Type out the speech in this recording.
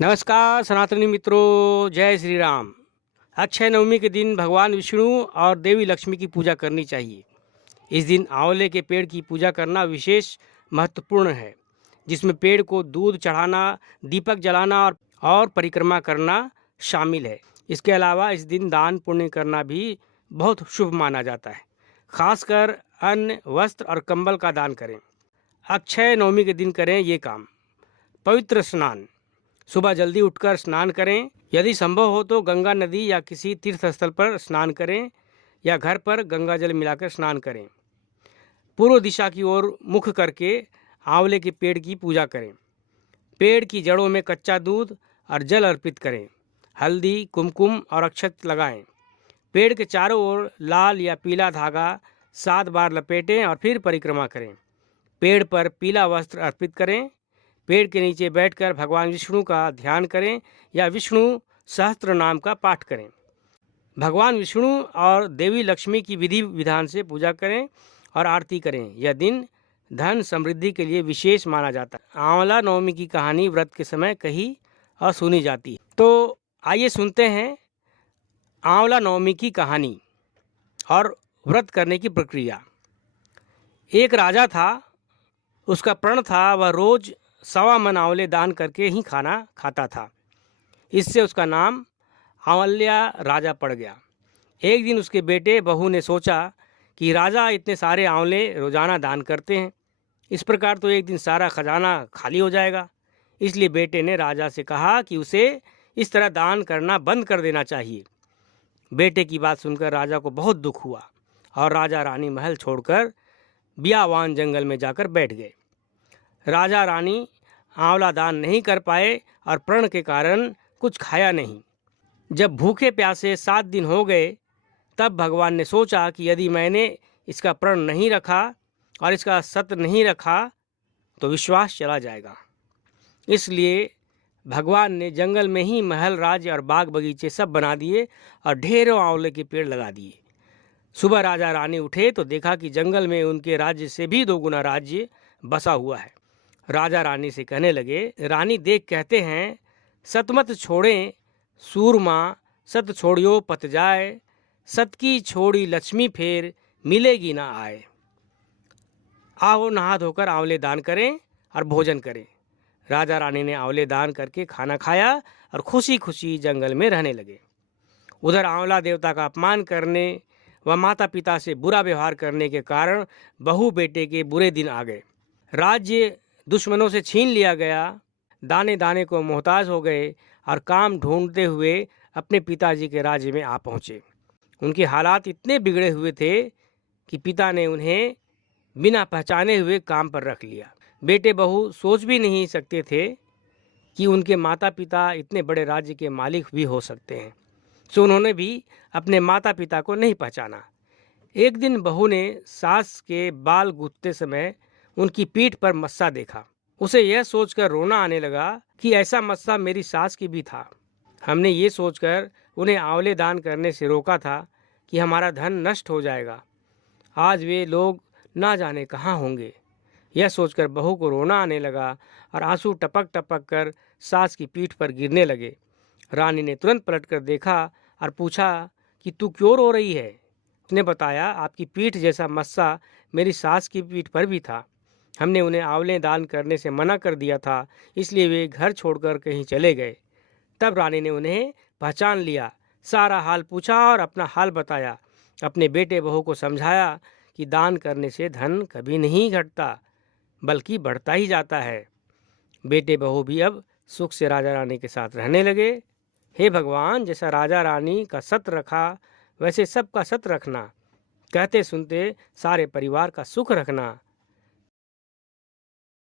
नमस्कार सनातनी मित्रों, जय श्री राम। अक्षय नवमी के दिन भगवान विष्णु और देवी लक्ष्मी की पूजा करनी चाहिए। इस दिन आंवले के पेड़ की पूजा करना विशेष महत्वपूर्ण है, जिसमें पेड़ को दूध चढ़ाना, दीपक जलाना और परिक्रमा करना शामिल है। इसके अलावा इस दिन दान पुण्य करना भी बहुत शुभ माना जाता है। खासकर अन्न, वस्त्र और कंबल का दान करें। अक्षय नवमी के दिन करें ये काम। पवित्र स्नान, सुबह जल्दी उठकर स्नान करें। यदि संभव हो तो गंगा नदी या किसी तीर्थ स्थल पर स्नान करें या घर पर गंगा जल मिलाकर स्नान करें। पूर्व दिशा की ओर मुख करके आंवले के पेड़ की पूजा करें। पेड़ की जड़ों में कच्चा दूध और जल अर्पित करें। हल्दी, कुमकुम और अक्षत लगाएं। पेड़ के चारों ओर लाल या पीला धागा 7 बार लपेटें और फिर परिक्रमा करें। पेड़ पर पीला वस्त्र अर्पित करें। पेड़ के नीचे बैठकर भगवान विष्णु का ध्यान करें या विष्णु सहस्त्र नाम का पाठ करें। भगवान विष्णु और देवी लक्ष्मी की विधि विधान से पूजा करें और आरती करें। यह दिन धन समृद्धि के लिए विशेष माना जाता है। आंवला नवमी की कहानी व्रत के समय कही और सुनी जाती है। तो आइए सुनते हैं आंवला नवमी की कहानी और व्रत करने की प्रक्रिया। एक राजा था, उसका प्रण था वह रोज 1.25 मन आंवले दान करके ही खाना खाता था। इससे उसका नाम आंवल्या राजा पड़ गया। एक दिन उसके बेटे बहू ने सोचा कि राजा इतने सारे आंवले रोजाना दान करते हैं, इस प्रकार तो एक दिन सारा खजाना खाली हो जाएगा। इसलिए बेटे ने राजा से कहा कि उसे इस तरह दान करना बंद कर देना चाहिए। बेटे की बात सुनकर राजा को बहुत दुख हुआ और राजा रानी महल छोड़कर बियावान जंगल में जाकर बैठ गए। राजा रानी आंवला दान नहीं कर पाए और प्रण के कारण कुछ खाया नहीं। जब भूखे प्यासे 7 दिन हो गए, तब भगवान ने सोचा कि यदि मैंने इसका प्रण नहीं रखा और इसका सत्य नहीं रखा तो विश्वास चला जाएगा। इसलिए भगवान ने जंगल में ही महल, राज्य और बाग बगीचे सब बना दिए और ढेरों आंवले के पेड़ लगा दिए। सुबह राजा रानी उठे तो देखा कि जंगल में उनके राज्य से भी 2 गुना राज्य बसा हुआ है। राजा रानी से कहने लगे, रानी देख कहते हैं, सत मत छोड़ें सूरमा, सत छोड़ियो पत जाए, सत की छोड़ी लक्ष्मी फेर मिलेगी ना आए। आओ नहा धोकर आंवले दान करें और भोजन करें। राजा रानी ने आंवले दान करके खाना खाया और खुशी खुशी जंगल में रहने लगे। उधर आंवला देवता का अपमान करने व माता पिता से बुरा व्यवहार करने के कारण बहू बेटे के बुरे दिन आ गए। राज्य दुश्मनों से छीन लिया गया। दाने दाने को मोहताज हो गए और काम ढूंढते हुए अपने पिताजी के राज्य में आ पहुँचे। उनके हालात इतने बिगड़े हुए थे कि पिता ने उन्हें बिना पहचाने हुए काम पर रख लिया। बेटे बहू सोच भी नहीं सकते थे कि उनके माता पिता इतने बड़े राज्य के मालिक भी हो सकते हैं, सो उन्होंने भी अपने माता पिता को नहीं पहचाना। एक दिन बहू ने सास के बाल गूंथते समय उनकी पीठ पर मस्सा देखा। उसे यह सोचकर रोना आने लगा कि ऐसा मस्सा मेरी सास की भी था। हमने ये सोचकर उन्हें आंवले दान करने से रोका था कि हमारा धन नष्ट हो जाएगा। आज वे लोग ना जाने कहाँ होंगे। यह सोचकर बहू को रोना आने लगा और आंसू टपक टपक कर सास की पीठ पर गिरने लगे। रानी ने तुरंत पलटकर देखा और पूछा कि तू क्यों रो रही है? उसने बताया, आपकी पीठ जैसा मस्सा मेरी सास की पीठ पर भी था। हमने उन्हें आंवले दान करने से मना कर दिया था, इसलिए वे घर छोड़कर कहीं चले गए। तब रानी ने उन्हें पहचान लिया, सारा हाल पूछा और अपना हाल बताया। अपने बेटे बहू को समझाया कि दान करने से धन कभी नहीं घटता बल्कि बढ़ता ही जाता है। बेटे बहू भी अब सुख से राजा रानी के साथ रहने लगे। हे भगवान, जैसा राजा रानी का सत्य रखा वैसे सबका सत्य रखना। कहते सुनते सारे परिवार का सुख रखना।